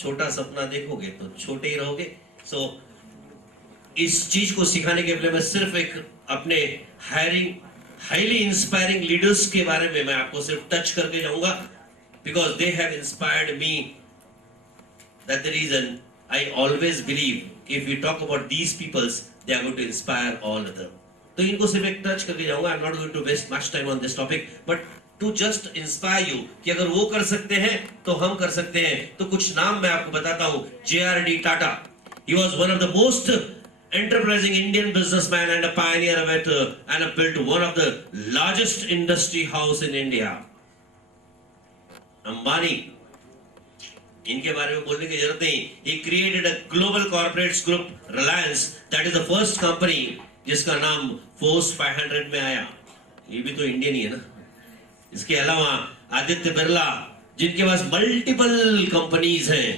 छोटा सपना देखोगे तो छोटे ही रहोगे। सो इस चीज को सिखाने के लिए मैं सिर्फ एक अपने हाईली इंस्पायरिंग लीडर्स के बारे में मैं आपको सिर्फ टच करके जाऊंगा, because they have inspired me. That the reason I always believe if you talk about these peoples they are going to inspire all other. तो इनको सिर्फ एक टच करके जाऊंगा। I am not going to waste much time on this topic, but to just inspire you कि अगर वो कर सकते हैं तो हम कर सकते हैं। तो कुछ नाम मैं आपको बताता हूं। JRD Tata, he was one of the most enterprising Indian businessman and a pioneer of it, and built one of the largest industry house in India. Ambani, इनके बारे में बोलने की जरूरत नहीं। He created a global corporates group, Reliance, that is the first company जिसका नाम force 500 में आया। ये भी तो इंडियन ही है ना। इसके अलावा आदित्य बिरला, जिनके पास मल्टीपल कंपनीज हैं,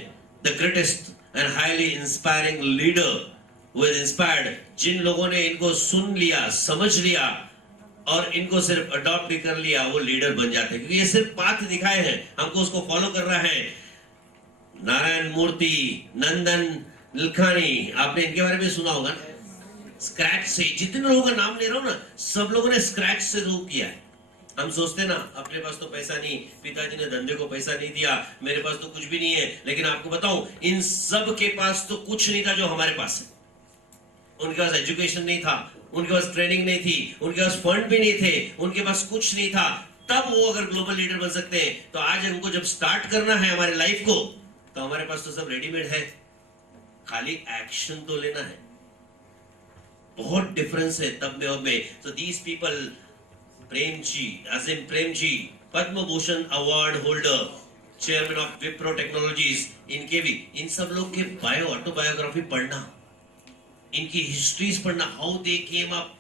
the greatest and highly inspiring leader who is inspired. जिन लोगों ने इनको सुन लिया, समझ लिया और इनको सिर्फ अडॉप्ट भी कर लिया, वो लीडर बन जाते हैं, क्योंकि ये सिर्फ पाथ दिखाए हैं, हमको उसको फॉलो करना है। नारायण मूर्ति, नंदन निलखानी, आपने इनके बारे में सुना होगा ना। स्क्रैच से, जितने लोगों का नाम ले रहा हूं ना, सब लोगों ने स्क्रैच से शुरू किया है। हम सोचते ना अपने पास तो पैसा नहीं, पिताजी ने धंधे को पैसा नहीं दिया, मेरे पास तो कुछ भी नहीं है। लेकिन आपको बताऊं, इन सब के पास तो कुछ नहीं था जो हमारे पास है। उनके पास एजुकेशन नहीं था, उनके पास ट्रेनिंग नहीं थी, उनके पास फंड भी नहीं थे, उनके पास कुछ नहीं था। तब वो अगर ग्लोबल लीडर बन सकते हैं, तो आज हमको जब स्टार्ट करना है हमारे लाइफ को, तो हमारे पास तो सब रेडीमेड है, खाली एक्शन तो लेना है। बहुत डिफरेंस है तब में और में। So these people, Prem ji, Azim Prem ji, Padma Bhushan award holder, chairman of Wipro technologies, इनके भी, इन सब लोग के बायो ऑटोबायोग्राफी पढ़ना, इनकी हिस्ट्रीज पढ़ना, how they came up,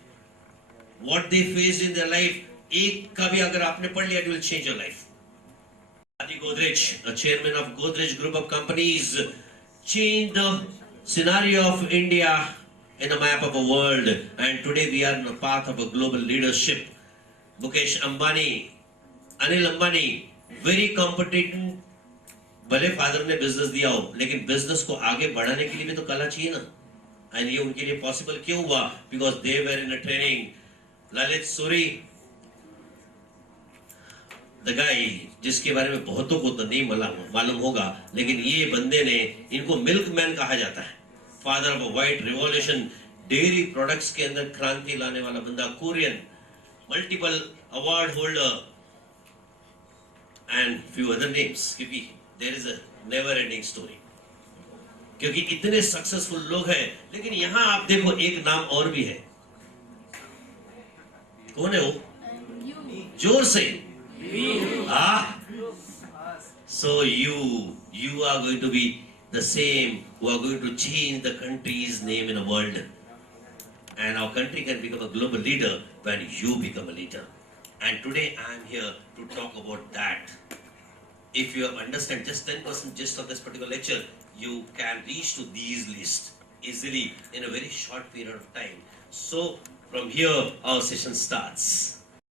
what they faced in their life. एक का भी अगर आपने पढ़ लिया, it will change your life. Adi Godrej, a chairman of Godrej Group of Companies, changed the scenario of India in a map of a world, and today we are on the path of a global leadership. Mukesh Ambani, Anil Ambani, very competent। भले father ने business दिया हो, लेकिन business को आगे बढ़ाने के लिए भी तो कला चाहिए ना। एंड ये उनके लिए पॉसिबल क्यों हुआ? Because they were in a training. Lalit Suri, the guy, जिसके बारे में बहुतों को तो नहीं मालूम होगा, लेकिन ये बंदे ने, इनको मिल्कमैन कहा जाता है, father of a white revolution, dairy products के अंदर क्रांति लाने वाला बंदा, Kurien, multiple award holder and few other names, क्योंकि there is a never ending story, क्योंकि इतने सक्सेसफुल लोग हैं। लेकिन यहां आप देखो, एक नाम और भी है। कौन है वो? जोर से। So you are going to be the same who are going to change the country's name in the world, and our country can become a global leader when you become a leader. And today I am here to talk about that. If you understand just 10% gist of this particular lecture, you can reach to these lists easily in a very short period of time. So from here our session starts.